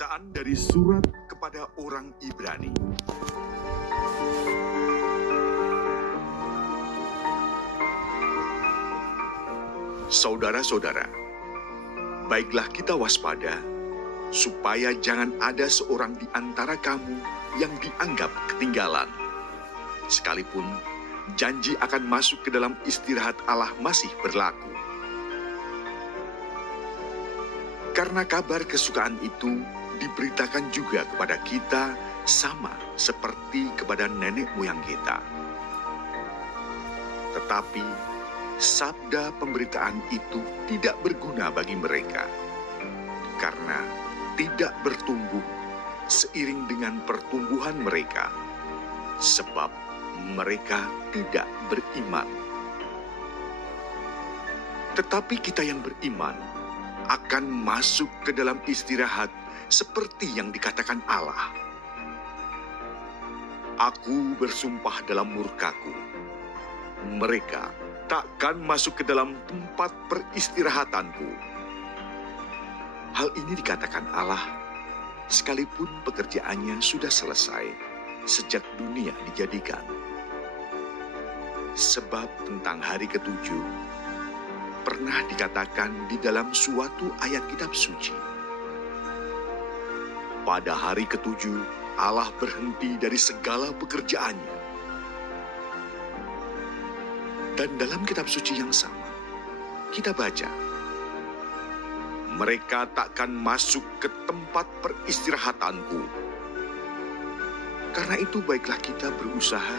Bacaan dari surat kepada orang Ibrani. Saudara-saudara, baiklah kita waspada, supaya jangan ada seorang di antara kamu yang dianggap ketinggalan. Sekalipun janji akan masuk ke dalam istirahat Allah masih berlaku. Karena kabar kesukaan itu diberitakan juga kepada kita sama seperti kepada nenek moyang kita. Tetapi sabda pemberitaan itu tidak berguna bagi mereka, karena tidak bertumbuh seiring dengan pertumbuhan mereka, sebab mereka tidak beriman. Tetapi kita yang beriman akan masuk ke dalam istirahat seperti yang dikatakan Allah. Aku bersumpah dalam murkaku, mereka takkan masuk ke dalam tempat peristirahatanku. Hal ini dikatakan Allah, sekalipun pekerjaannya sudah selesai sejak dunia dijadikan. Sebab tentang hari ketujuh, pernah dikatakan di dalam suatu ayat kitab suci. Pada hari ketujuh, Allah berhenti dari segala pekerjaannya. Dan dalam kitab suci yang sama, kita baca, mereka takkan masuk ke tempat peristirahatanku. Karena itu baiklah kita berusaha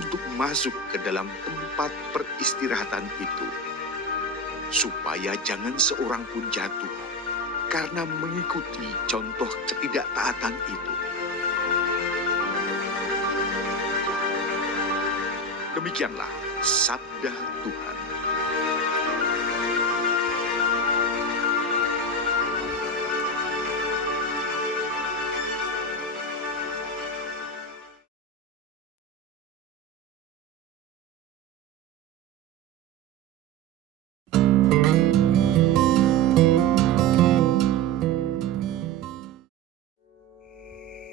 untuk masuk ke dalam tempat peristirahatan itu, supaya jangan seorang pun jatuh karena mengikuti contoh ketidaktaatan itu. Demikianlah sabda Tuhan.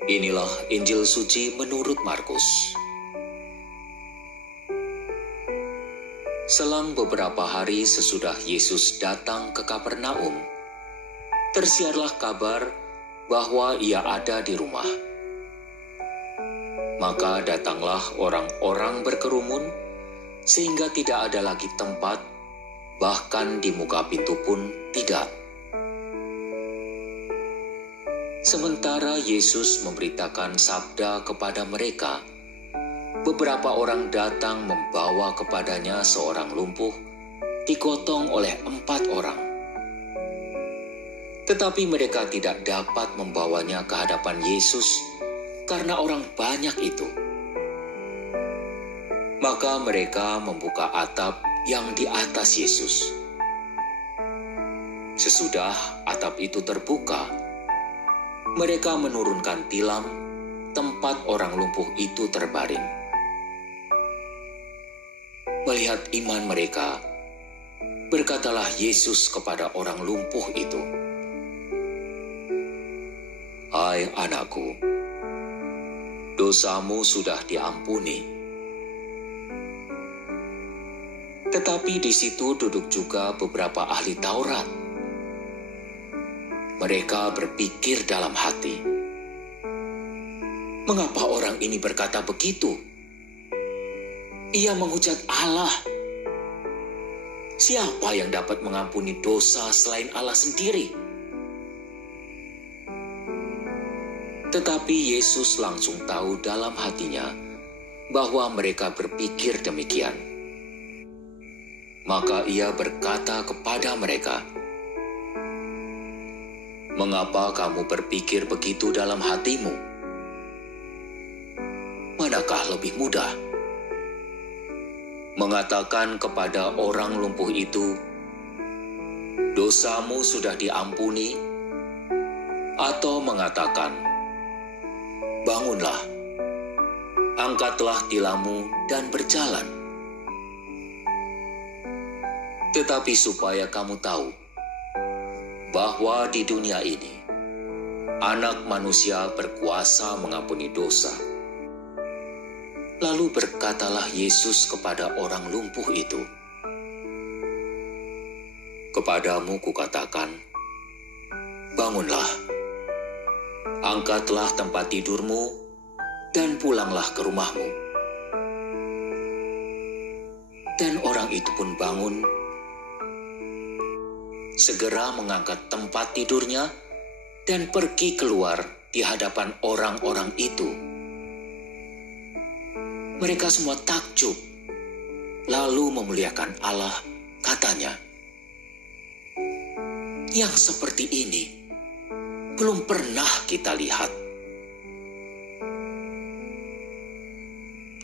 Inilah Injil Suci menurut Markus. Selang beberapa hari sesudah Yesus datang ke Kapernaum, tersiarlah kabar bahwa ia ada di rumah. Maka datanglah orang-orang berkerumun, sehingga tidak ada lagi tempat, bahkan di muka pintu pun tidak. Sementara Yesus memberitakan sabda kepada mereka, beberapa orang datang membawa kepadanya seorang lumpuh, digotong oleh 4 orang. Tetapi mereka tidak dapat membawanya ke hadapan Yesus karena orang banyak itu. Maka mereka membuka atap yang di atas Yesus. Sesudah atap itu terbuka, mereka menurunkan tilam tempat orang lumpuh itu terbaring. Melihat iman mereka, berkatalah Yesus kepada orang lumpuh itu, "Hai anakku, dosamu sudah diampuni." Tetapi di situ duduk juga beberapa ahli Taurat. Mereka berpikir dalam hati, "Mengapa orang ini berkata begitu? Ia menghujat Allah. Siapa yang dapat mengampuni dosa selain Allah sendiri?" Tetapi Yesus langsung tahu dalam hatinya bahwa mereka berpikir demikian. Maka ia berkata kepada mereka, "Mengapa kamu berpikir begitu dalam hatimu? Manakah lebih mudah? Mengatakan kepada orang lumpuh itu, 'Dosamu sudah diampuni,' atau mengatakan, 'Bangunlah, angkatlah tilammu dan berjalan'? Tetapi supaya kamu tahu bahwa di dunia ini Anak Manusia berkuasa mengampuni dosa. Lalu berkatalah Yesus kepada orang lumpuh itu, "Kepadamu kukatakan, bangunlah, angkatlah tempat tidurmu, dan pulanglah ke rumahmu." Dan orang itu pun bangun, segera mengangkat tempat tidurnya, dan pergi keluar di hadapan orang-orang itu. Mereka semua takjub, lalu memuliakan Allah, katanya, "Yang seperti ini belum pernah kita lihat."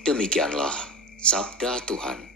Demikianlah sabda Tuhan.